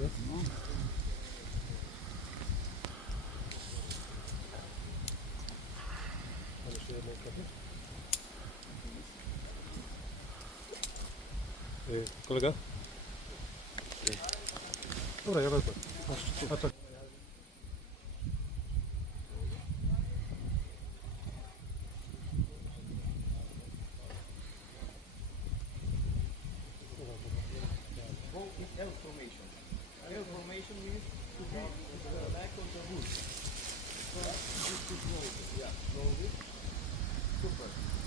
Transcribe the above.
Yes? Mam jeszcze jedną kopię. Kolega? Dobra, ja wezmę. Masz, a tak. L formation. L formation means to be the back of the wood. So this is slowly. Yeah, slowly. Super.